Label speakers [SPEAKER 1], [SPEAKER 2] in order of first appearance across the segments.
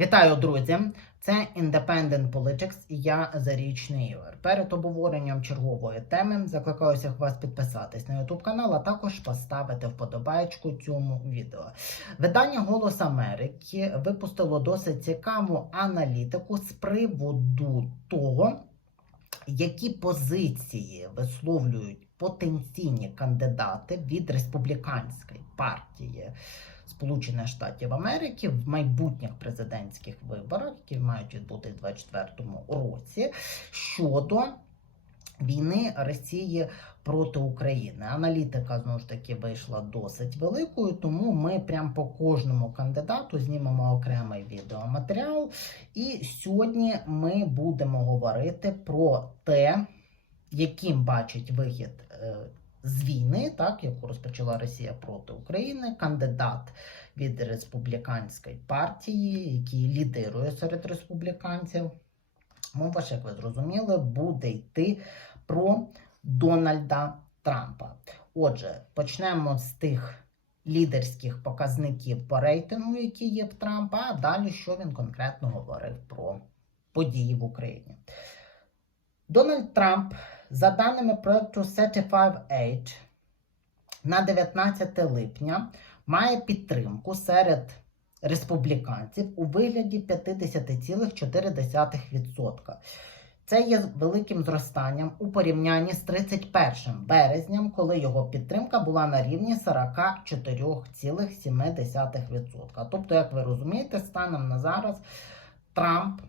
[SPEAKER 1] Вітаю, друзі! Це Independent Politics і я Зарічний Ігор. Перед обговоренням чергової теми закликаю всіх вас підписатись на YouTube канал, а також поставити вподобайку цьому відео. Видання Голос Америки випустило досить цікаву аналітику з приводу того, які позиції висловлюють потенційні кандидати від республіканської партії Сполучених Штатів Америки в майбутніх президентських виборах, які мають відбутись у 2024 році, щодо війни Росії проти України. Аналітика знову ж таки вийшла досить великою, тому ми прям по кожному кандидату знімемо окремий відеоматеріал. І сьогодні ми будемо говорити про те, яким бачить вихід. З війни, так яку розпочала Росія проти України, кандидат від республіканської партії, який лідирує серед республіканців. Мова ж, як ви зрозуміли, буде йти про Дональда Трампа. Отже, почнемо з тих лідерських показників по рейтингу, які є в Трампа, а далі що він конкретно говорив про події в Україні. Дональд Трамп, за даними проекту 35 на 19 липня має підтримку серед республіканців у вигляді 50,4%. Це є великим зростанням у порівнянні з 31 березням, коли його підтримка була на рівні 44,7%. Тобто, як ви розумієте, станом на зараз Трамп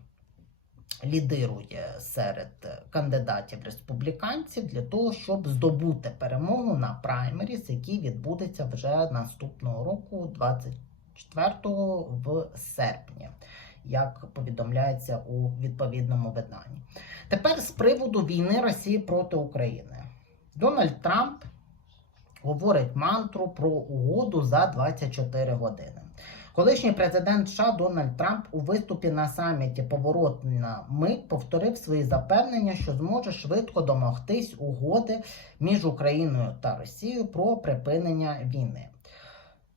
[SPEAKER 1] лідирує серед кандидатів республіканців для того, щоб здобути перемогу на праймеріс, який відбудеться вже наступного року, 24 в серпні, як повідомляється у відповідному виданні. Тепер з приводу війни Росії проти України. Дональд Трамп говорить мантру про угоду за 24 години. Колишній президент США Дональд Трамп у виступі на саміті Поворотна мить повторив свої запевнення, що зможе швидко домогтись угоди між Україною та Росією про припинення війни.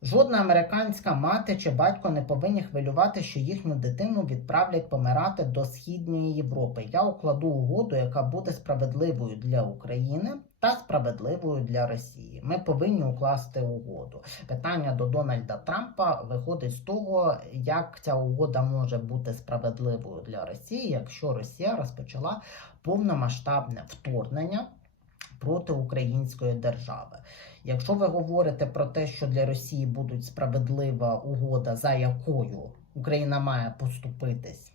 [SPEAKER 1] Жодна американська мати чи батько не повинні хвилювати, що їхню дитину відправлять помирати до Східної Європи. Я укладу угоду, яка буде справедливою для України та справедливою для Росії. Ми повинні укласти угоду. Питання до Дональда Трампа виходить з того, як ця угода може бути справедливою для Росії, якщо Росія розпочала повномасштабне вторгнення проти української держави. Якщо ви говорите про те, що для Росії буде справедлива угода, за якою Україна має поступитись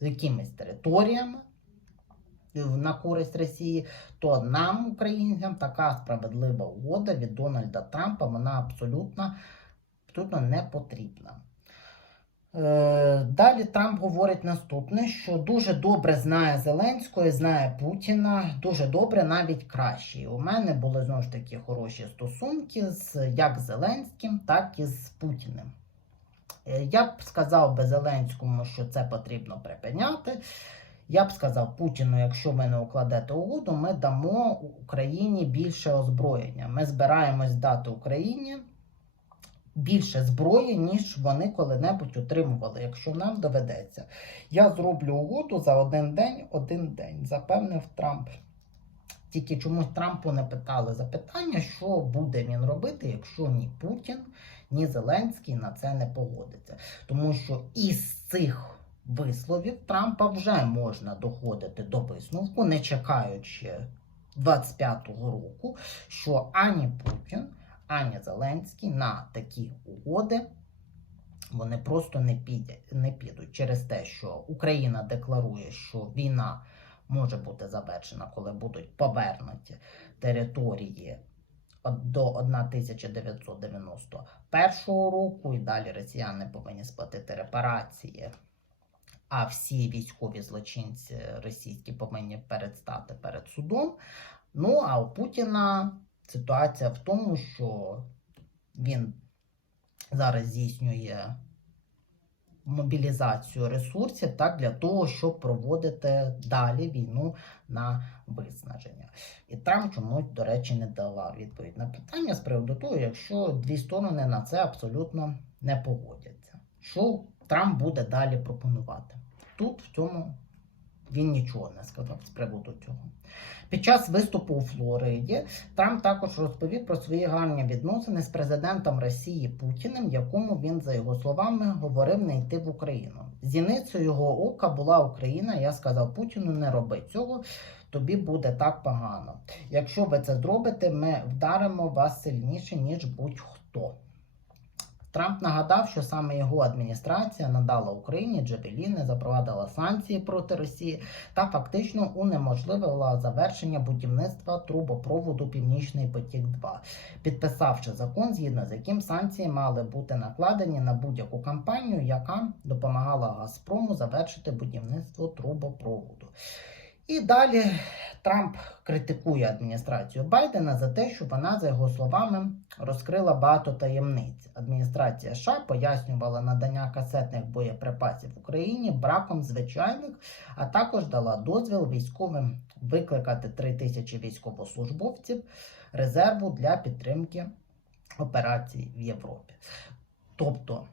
[SPEAKER 1] з якимись територіями на користь Росії, то нам, українцям, така справедлива угода від Дональда Трампа вона абсолютно, абсолютно не потрібна. Е, Далі Трамп говорить наступне, що дуже добре знає Зеленського, і знає Путіна, дуже добре, навіть краще. У мене були знову ж таки хороші стосунки з як з Зеленським, так і з Путіним. Е, Я б сказав би Зеленському, що це потрібно припиняти. Я б сказав Путіну, якщо ви не укладете угоду, ми дамо Україні більше озброєння. Ми збираємось дати Україні більше зброї, ніж вони коли-небудь отримували, якщо нам доведеться. Я зроблю угоду за один день, один день, запевнив Трамп. Тільки чомусь Трампу не питали запитання, що буде він робити, якщо ні Путін, ні Зеленський на це не погодиться. Тому що із цих висловів Трампа вже можна доходити до висновку, не чекаючи 25-го року, що ані Путін, ані Зеленський на такі угоди вони просто не підуть, не підуть через те, що Україна декларує, що війна може бути завершена, коли будуть повернуті території до 1991 року, і далі росіяни повинні сплатити репарації. А всі військові злочинці російські повинні передстати перед судом. Ну а у Путіна ситуація в тому, що він зараз здійснює мобілізацію ресурсів так, для того, щоб проводити далі війну на виснаження. І Трамп чомусь, до речі, не дала відповідь на питання з приводу того, якщо дві сторони на це абсолютно не погодяться. Що Трамп буде далі пропонувати. Тут в цьому він нічого не сказав з приводу цього. Під час виступу у Флориді Трамп також розповів про свої гарні відносини з президентом Росії Путіним, якому він, за його словами, говорив не йти в Україну. Зіницею його ока була Україна. Я сказав Путіну, не роби цього. Тобі буде так погано. Якщо ви це зробите, ми вдаримо вас сильніше, ніж будь-хто. Трамп нагадав, що саме його адміністрація надала Україні джевеліни, запровадила санкції проти Росії та фактично унеможливила завершення будівництва трубопроводу Північний потік 2 підписавши закон, згідно з яким санкції мали бути накладені на будь-яку компанію, яка допомагала Газпрому завершити будівництво трубопроводу. І далі Трамп критикує адміністрацію Байдена за те, що вона, за його словами, розкрила багато таємниць. Адміністрація США пояснювала надання касетних боєприпасів Україні браком звичайних, а також дала дозвіл військовим викликати 3 тисячі військовослужбовців резерву для підтримки операцій в Європі. Тобто,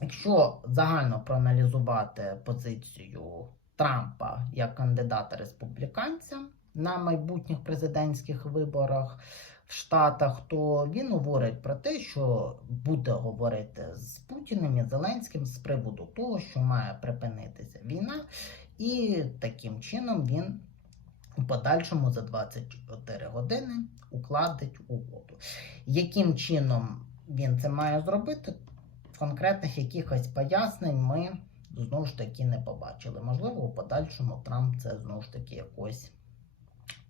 [SPEAKER 1] якщо загально проаналізувати позицію Трампа як кандидата республіканця на майбутніх президентських виборах в Штатах, то він говорить про те, що буде говорити з Путіним і Зеленським з приводу того, що має припинитися війна, і таким чином він у подальшому за 24 години укладить угоду. Яким чином він це має зробити? Конкретних якихось пояснень ми знову ж таки не побачили. Можливо, у подальшому Трамп це знову ж таки якось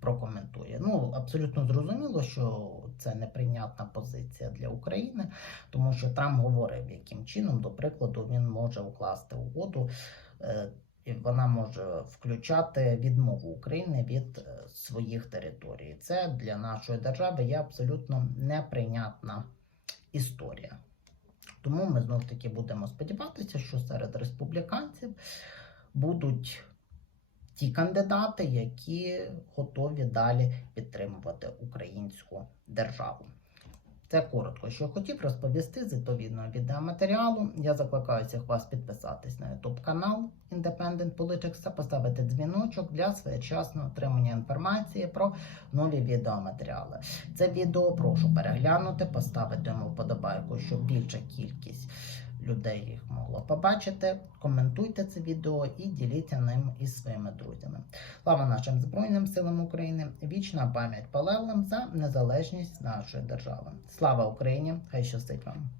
[SPEAKER 1] прокоментує. Ну, абсолютно зрозуміло, що це неприйнятна позиція для України, тому що Трамп говорив, яким чином, до прикладу, він може укласти угоду. е, І вона може включати відмову України від е, своїх територій. Це для нашої держави є абсолютно неприйнятна історія. Тому ми знов таки будемо сподіватися, що серед республіканців будуть ті кандидати, які готові далі підтримувати українську державу. Це коротко, що хотів розповісти з відповідного відеоматеріалу. Я закликаю всіх вас підписатись на YouTube канал Independent Politics та поставити дзвіночок для своєчасного отримання інформації про нові відеоматеріали. Це відео прошу переглянути, поставити йому вподобайку, щоб більша кількість людей їх могло побачити. Коментуйте це відео і діліться ним із своїми друзями. Слава нашим Збройним силам України! Вічна пам'ять палевлим за незалежність нашої держави. Слава Україні! Хай щастить вам!